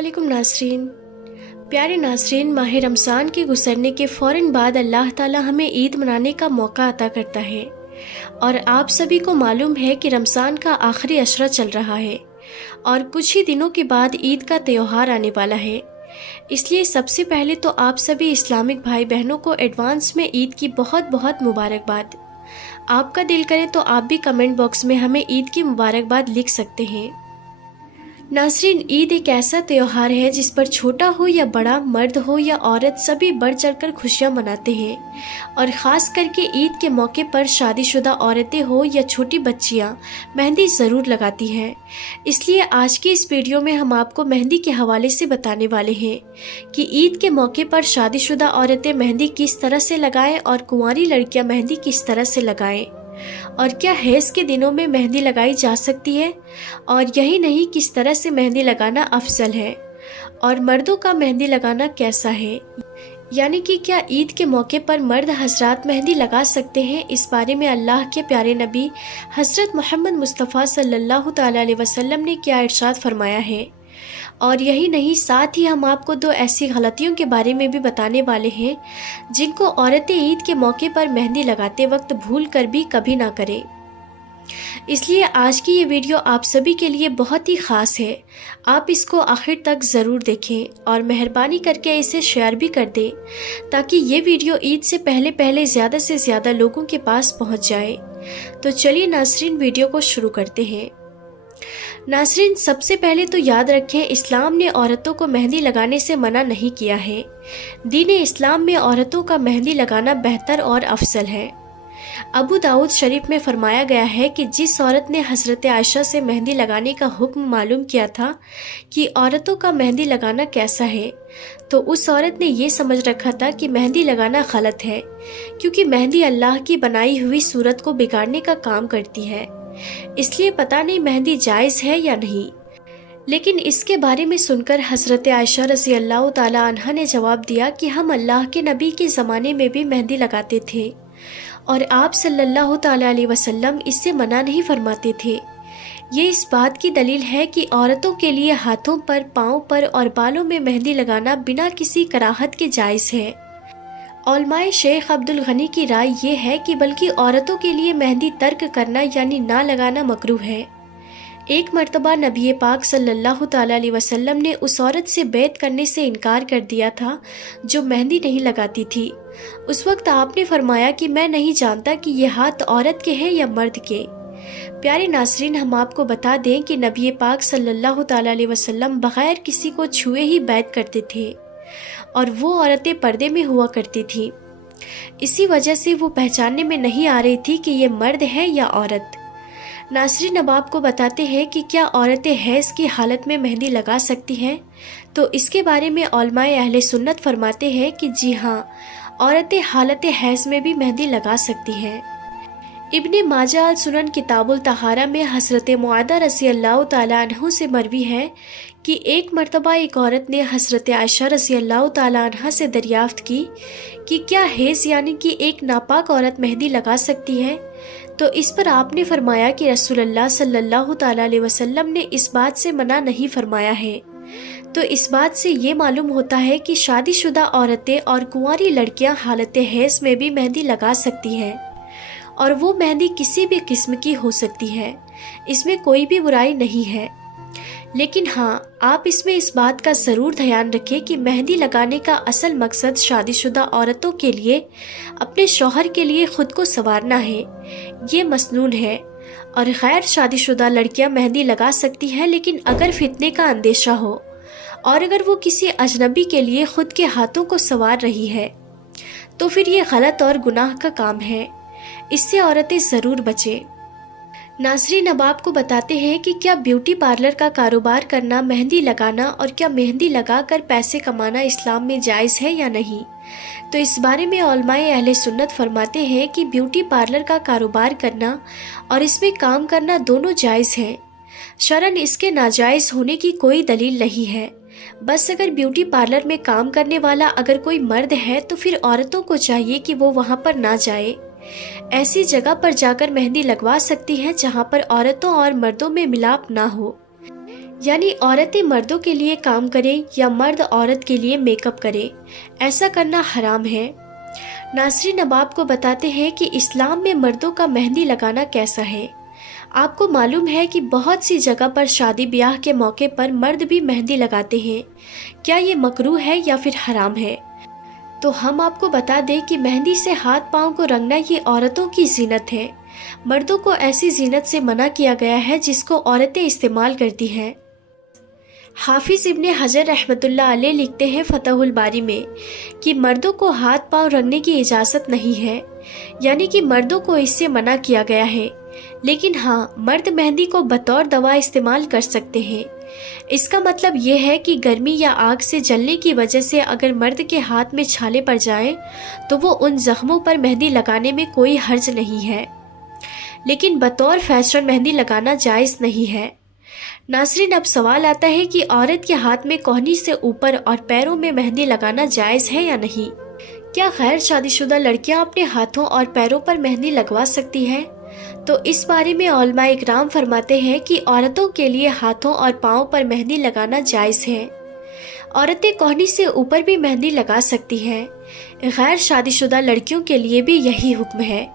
अस्सलामुअलैकुम नाज़रीन। प्यारे नाज़रीन, माह रमज़ान के गुजरने के फ़ौरन बाद अल्लाह ताला हमें ईद मनाने का मौका अता करता है और आप सभी को मालूम है कि रमज़ान का आखिरी अशरा चल रहा है और कुछ ही दिनों के बाद ईद का त्यौहार आने वाला है। इसलिए सबसे पहले तो आप सभी इस्लामिक भाई बहनों को एडवांस में ईद की बहुत बहुत मुबारकबाद। आपका दिल करे तो आप भी कमेंट बॉक्स में हमें ईद की मुबारकबाद लिख सकते हैं। नाज़रीन, ईद एक ऐसा त्यौहार है जिस पर छोटा हो या बड़ा, मर्द हो या औरत, सभी बढ़ चढ़कर खुशियाँ मनाते हैं और ख़ास करके ईद के मौके पर शादीशुदा औरतें हो या छोटी बच्चियाँ मेहंदी ज़रूर लगाती हैं। इसलिए आज की इस वीडियो में हम आपको मेहंदी के हवाले से बताने वाले हैं कि ईद के मौके पर शादीशुदा औरतें मेहंदी किस तरह से लगाएं और कुंवारी लड़कियाँ मेहंदी किस तरह से लगाएं और क्या हैज़ के दिनों में मेहंदी लगाई जा सकती है, और यही नहीं किस तरह से मेहंदी लगाना अफजल है और मर्दों का मेहंदी लगाना कैसा है, यानी कि क्या ईद के मौके पर मर्द हजरात मेहंदी लगा सकते हैं। इस बारे में अल्लाह के प्यारे नबी हज़रत मोहम्मद मुस्तफ़ा सल्लल्लाहु तआला अलैहि वसल्लम ने क्या इरशाद फरमाया है। और यही नहीं, साथ ही हम आपको दो ऐसी गलतियों के बारे में भी बताने वाले हैं जिनको औरतें ईद के मौके पर मेहंदी लगाते वक्त भूल कर भी कभी ना करें। इसलिए आज की ये वीडियो आप सभी के लिए बहुत ही ख़ास है। आप इसको आखिर तक ज़रूर देखें और मेहरबानी करके इसे शेयर भी कर दें ताकि ये वीडियो ईद से पहले ज़्यादा से ज़्यादा लोगों के पास पहुंच जाए। तो चलिए नाज़रीन, वीडियो को शुरू करते हैं। नाज़रीन, सबसे पहले तो याद रखें, इस्लाम ने औरतों को मेहंदी लगाने से मना नहीं किया है। दीन इस्लाम में औरतों का मेहंदी लगाना बेहतर और अफजल है। अबू दाऊद शरीफ में फरमाया गया है कि जिस औरत ने हज़रत आयशा से मेहंदी लगाने का हुक्म मालूम किया था कि औरतों का मेहंदी लगाना कैसा है, तो उस औरत ने ये समझ रखा था कि मेहंदी लगाना गलत है, क्योंकि मेहंदी अल्लाह की बनाई हुई सूरत को बिगाड़ने का काम करती है। इसलिए पता नहीं मेहंदी जायज़ है या नहीं। लेकिन इसके बारे में सुनकर हज़रत आयशा रज़ी अल्लाह ताला अन्हा ने जवाब दिया कि हम अल्लाह के नबी के ज़माने में भी मेहंदी लगाते थे और आप सल्लल्लाहु ताला अलैहि वसल्लम इससे मना नहीं फरमाते थे। ये इस बात की दलील है कि औरतों के लिए हाथों पर, पाँव पर और बालों में मेहंदी लगाना बिना किसी कराहत के जायज़ है। उलमाए शेख अब्दुल गनी की राय ये है कि बल्कि औरतों के लिए मेहंदी तर्क करना यानी ना लगाना मकरूह है। एक मर्तबा नबी पाक सल्लल्लाहु ताला अलैहि वसल्लम ने उस औरत से बैत करने से इनकार कर दिया था जो मेहंदी नहीं लगाती थी। उस वक्त आपने फरमाया कि मैं नहीं जानता कि ये हाथ औरत के हैं या मर्द के। प्यारे नाज़रीन, हम आपको बता दें कि नबी पाक सल्लल्लाहु ताला अलैहि वसल्लम बग़ैर किसी को छुए ही बैत करते थे और वो औरतें पर्दे में हुआ करती थी। इसी वजह से वो पहचानने में नहीं आ रही थी कि ये मर्द है या औरत। नाज़रीन, अब आपको बताते हैं कि क्या औरतें हैज़ की हालत में मेहंदी लगा सकती हैं। तो इसके बारे में उलमाए अहले सुन्नत फरमाते हैं कि जी हाँ, औरतें हालत हैज़ में भी मेहंदी लगा सकती हैं। इब्ने माजा अल सुनन किताबुल तहारा में हज़रत मुआदा रज़ी अल्लाह ताला अन्हु से मरवी है कि एक मर्तबा एक औरत ने हज़रत आयशा रज़ी अल्लाह ताला अन्हा से दरियाफ्त की कि क्या हैज़ यानी कि एक नापाक औरत मेहंदी लगा सकती है। तो इस पर आपने फरमाया कि रसूलुल्लाह सल्लल्लाहु ताला अलैहि वसल्लम ने इस बात से मना नहीं फरमाया है। तो इस बात से ये मालूम होता है कि शादीशुदा औरतें और कुंवारी लड़कियां हालत हैज़ में भी मेहंदी लगा सकती हैं और वो मेहंदी किसी भी किस्म की हो सकती है। इसमें कोई भी बुराई नहीं है। लेकिन हाँ, आप इसमें इस बात का ज़रूर ध्यान रखें कि मेहंदी लगाने का असल मकसद शादीशुदा औरतों के लिए अपने शौहर के लिए ख़ुद को संवारना है। ये मसनून है और गैर शादीशुदा लड़कियां मेहंदी लगा सकती हैं, लेकिन अगर फितने का अंदेशा हो और अगर वो किसी अजनबी के लिए ख़ुद के हाथों को संवार रही है तो फिर ये गलत और गुनाह का काम है। इससे औरतें ज़रूर बचें। नाज़रीन, अब आपको बताते हैं कि क्या ब्यूटी पार्लर का कारोबार करना, मेहंदी लगाना और क्या मेहंदी लगाकर पैसे कमाना इस्लाम में जायज़ है या नहीं। तो इस बारे में उलमाए अहले सुन्नत फरमाते हैं कि ब्यूटी पार्लर का कारोबार करना और इसमें काम करना दोनों जायज़ हैं। शरन इसके नाजायज़ होने की कोई दलील नहीं है। बस अगर ब्यूटी पार्लर में काम करने वाला अगर कोई मर्द है तो फिर औरतों को चाहिए कि वो वहाँ पर ना जाए। ऐसी जगह पर जाकर मेहंदी लगवा सकती हैं जहाँ पर औरतों और मर्दों में मिलाप ना हो। यानी औरतें मर्दों के लिए काम करें या मर्द औरत के लिए मेकअप करें, ऐसा करना हराम है। नाज़रीन, अब आपको बताते हैं कि इस्लाम में मर्दों का मेहंदी लगाना कैसा है। आपको मालूम है कि बहुत सी जगह पर शादी ब्याह के मौके पर मर्द भी मेहंदी लगाते हैं। क्या ये मकरूह है या फिर हराम है? तो हम आपको बता दें कि मेहंदी से हाथ पाँव को रंगना ये औरतों की जीनत है। मर्दों को ऐसी जीनत से मना किया गया है जिसको औरतें इस्तेमाल करती हैं। हाफिज इब्ने हजर रहमतुल्लाह अलैह लिखते हैं फतहुल बारी में कि मर्दों को हाथ पांव रंगने की इजाज़त नहीं है, यानी कि मर्दों को इससे मना किया गया है। लेकिन हाँ, मर्द मेहंदी को बतौर दवा इस्तेमाल कर सकते हैं। इसका मतलब ये है कि गर्मी या आग से जलने की वजह से अगर मर्द के हाथ में छाले पड़ जाएं, तो वो उन जख्मों पर मेहंदी लगाने में कोई हर्ज नहीं है। लेकिन बतौर फैशन मेहंदी लगाना जायज़ नहीं है। नाज़रीन, अब सवाल आता है कि औरत के हाथ में कोहनी से ऊपर और पैरों में मेहंदी लगाना जायज़ है या नहीं। क्या गैर शादीशुदा लड़कियां अपने हाथों और पैरों पर मेहंदी लगवा सकती हैं? तो इस बारे में उलमाए इकराम फरमाते हैं कि औरतों के लिए हाथों और पाँव पर मेहंदी लगाना जायज़ है। औरतें कोहनी से ऊपर भी मेहंदी लगा सकती हैं। गैर शादीशुदा लड़कियों के लिए भी यही हुक्म है।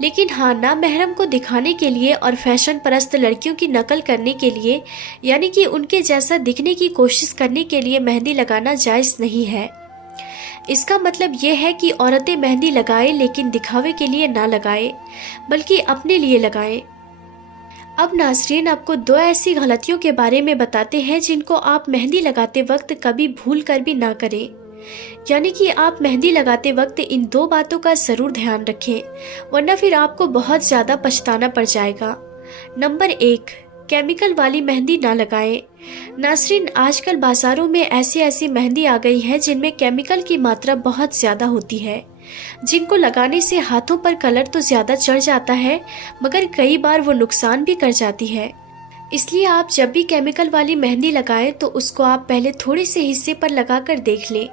लेकिन हाँ, नामहरम को दिखाने के लिए और फैशन परस्त लड़कियों की नकल करने के लिए, यानी कि उनके जैसा दिखने की कोशिश करने के लिए मेहंदी लगाना जायज़ नहीं है। इसका मतलब ये है कि औरतें मेहंदी लगाएं, लेकिन दिखावे के लिए ना लगाएं, बल्कि अपने लिए लगाएं। अब नाज़रीन, आपको दो ऐसी गलतियों के बारे में बताते हैं जिनको आप मेहंदी लगाते वक्त कभी भूल कर भी ना करें। यानी कि आप मेहंदी लगाते वक्त इन दो बातों का ज़रूर ध्यान रखें, वरना फिर आपको बहुत ज़्यादा पछताना पड़ जाएगा। नंबर 1, केमिकल वाली मेहंदी ना लगाएं। नाज़रीन, आजकल बाज़ारों में ऐसी मेहंदी आ गई है जिनमें केमिकल की मात्रा बहुत ज़्यादा होती है, जिनको लगाने से हाथों पर कलर तो ज़्यादा चढ़ जाता है, मगर कई बार वो नुकसान भी कर जाती है। इसलिए आप जब भी केमिकल वाली मेहंदी लगाएं तो उसको आप पहले थोड़े से हिस्से पर लगाकर देख लें।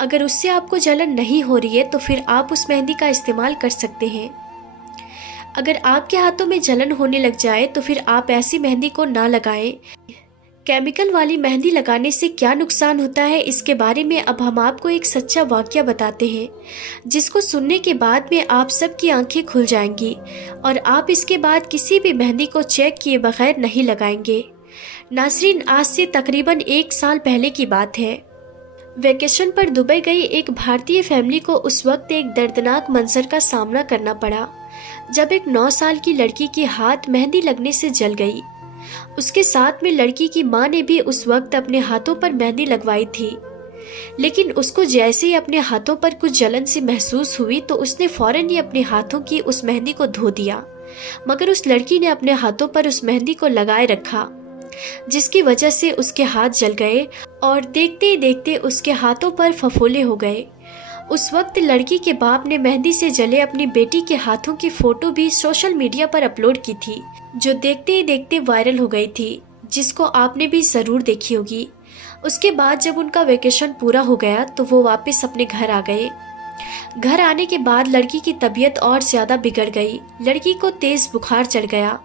अगर उससे आपको जलन नहीं हो रही है तो फिर आप उस मेहंदी का इस्तेमाल कर सकते हैं। अगर आपके हाथों में जलन होने लग जाए तो फिर आप ऐसी मेहंदी को ना लगाएं। केमिकल वाली मेहंदी लगाने से क्या नुकसान होता है, इसके बारे में अब हम आपको एक सच्चा वाकया बताते हैं, जिसको सुनने के बाद में आप सबकी आंखें खुल जाएंगी और आप इसके बाद किसी भी मेहंदी को चेक किए बगैर नहीं लगाएंगे। नाज़रीन, आज से तकरीबन 1 साल पहले की बात है। वेकेशन पर दुबई गई एक भारतीय फैमिली को उस वक्त एक दर्दनाक मंजर का सामना करना पड़ा, जब एक 9 साल की लड़की की हाथ मेहंदी लगने से जल गई। उसके साथ में लड़की की मां ने भी उस वक्त अपने हाथों पर मेहंदी लगवाई थी, लेकिन उसको जैसे ही अपने हाथों पर कुछ जलन सी महसूस हुई तो उसने फौरन ही अपने हाथों की उस मेहंदी को धो दिया। मगर उस लड़की ने अपने हाथों पर उस मेहंदी को लगाए रखा, जिसकी वजह से उसके हाथ जल गए और देखते ही देखते उसके हाथों पर फफोले हो गए। उस वक्त लड़की के बाप ने मेहंदी से जले अपनी बेटी के हाथों की फोटो भी सोशल मीडिया पर अपलोड की थी, जो देखते ही देखते वायरल हो गई थी, जिसको आपने भी ज़रूर देखी होगी। उसके बाद जब उनका वेकेशन पूरा हो गया तो वो वापस अपने घर आ गए। घर आने के बाद लड़की की तबीयत और ज़्यादा बिगड़ गई। लड़की को तेज़ बुखार चढ़ गया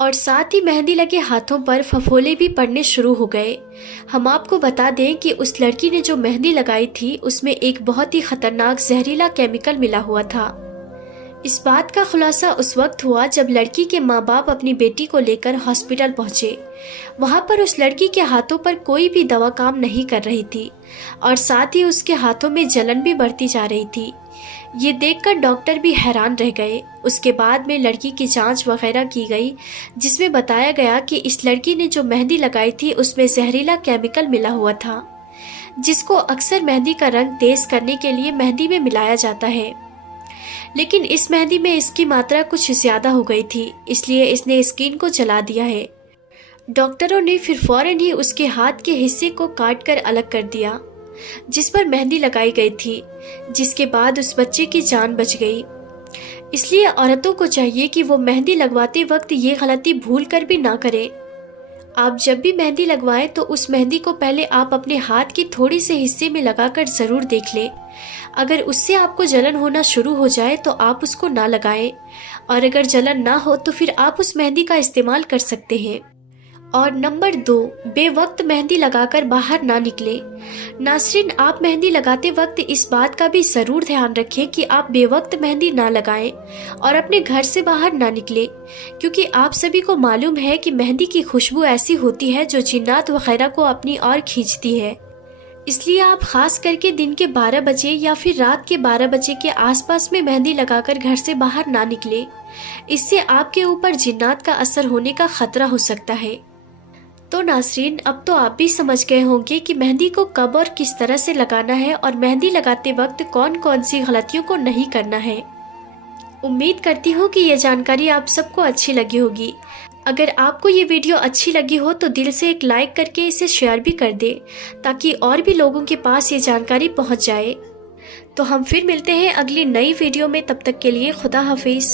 और साथ ही मेहंदी लगे हाथों पर फफोले भी पड़ने शुरू हो गए। हम आपको बता दें कि उस लड़की ने जो मेहंदी लगाई थी उसमें एक बहुत ही खतरनाक जहरीला केमिकल मिला हुआ था। इस बात का खुलासा उस वक्त हुआ जब लड़की के माँ बाप अपनी बेटी को लेकर हॉस्पिटल पहुंचे। वहां पर उस लड़की के हाथों पर कोई भी दवा काम नहीं कर रही थी और साथ ही उसके हाथों में जलन भी बढ़ती जा रही थी। ये देखकर डॉक्टर भी हैरान रह गए। उसके बाद में लड़की की जांच वगैरह की गई, जिसमें बताया गया कि इस लड़की ने जो मेहंदी लगाई थी उसमें जहरीला केमिकल मिला हुआ था, जिसको अक्सर मेहंदी का रंग तेज करने के लिए मेहंदी में मिलाया जाता है। लेकिन इस मेहंदी में इसकी मात्रा कुछ ज़्यादा हो गई थी, इसलिए इसने स्किन को जला दिया है। डॉक्टरों ने फिर फौरन ही उसके हाथ के हिस्से को काट कर अलग कर दिया जिस पर मेहंदी लगाई गई थी, जिसके बाद उस बच्चे की जान बच गई। इसलिए औरतों को चाहिए कि वो मेहंदी लगवाते वक्त ये गलती भूल कर भी ना करें। आप जब भी मेहंदी लगवाएं तो उस मेहंदी को पहले आप अपने हाथ की थोड़ी से हिस्से में लगाकर ज़रूर देख लें। अगर उससे आपको जलन होना शुरू हो जाए तो आप उसको ना लगाएं, और अगर जलन ना हो तो फिर आप उस मेहंदी का इस्तेमाल कर सकते हैं। और नंबर 2, बेवक्त मेहंदी लगाकर बाहर ना निकले। नाज़रीन, आप मेहंदी लगाते वक्त इस बात का भी ज़रूर ध्यान रखें कि आप बेवक्त मेहंदी ना लगाएं और अपने घर से बाहर ना निकलें, क्योंकि आप सभी को मालूम है कि मेहंदी की खुशबू ऐसी होती है जो जिन्नात वगैरह को अपनी ओर खींचती है। इसलिए आप खास करके दिन के 12 बजे या फिर रात के 12 बजे के आसपास में मेहंदी लगाकर घर से बाहर ना निकले। इससे आपके ऊपर जिन्नात का असर होने का खतरा हो सकता है। तो नाज़रीन, अब तो आप भी समझ गए होंगे कि मेहंदी को कब और किस तरह से लगाना है और मेहंदी लगाते वक्त कौन कौन सी गलतियों को नहीं करना है। उम्मीद करती हूँ कि ये जानकारी आप सबको अच्छी लगी होगी। अगर आपको ये वीडियो अच्छी लगी हो तो दिल से एक लाइक करके इसे शेयर भी कर दे, ताकि और भी लोगों के पास ये जानकारी पहुँच जाए। तो हम फिर मिलते हैं अगली नई वीडियो में, तब तक के लिए खुदा हाफिज़।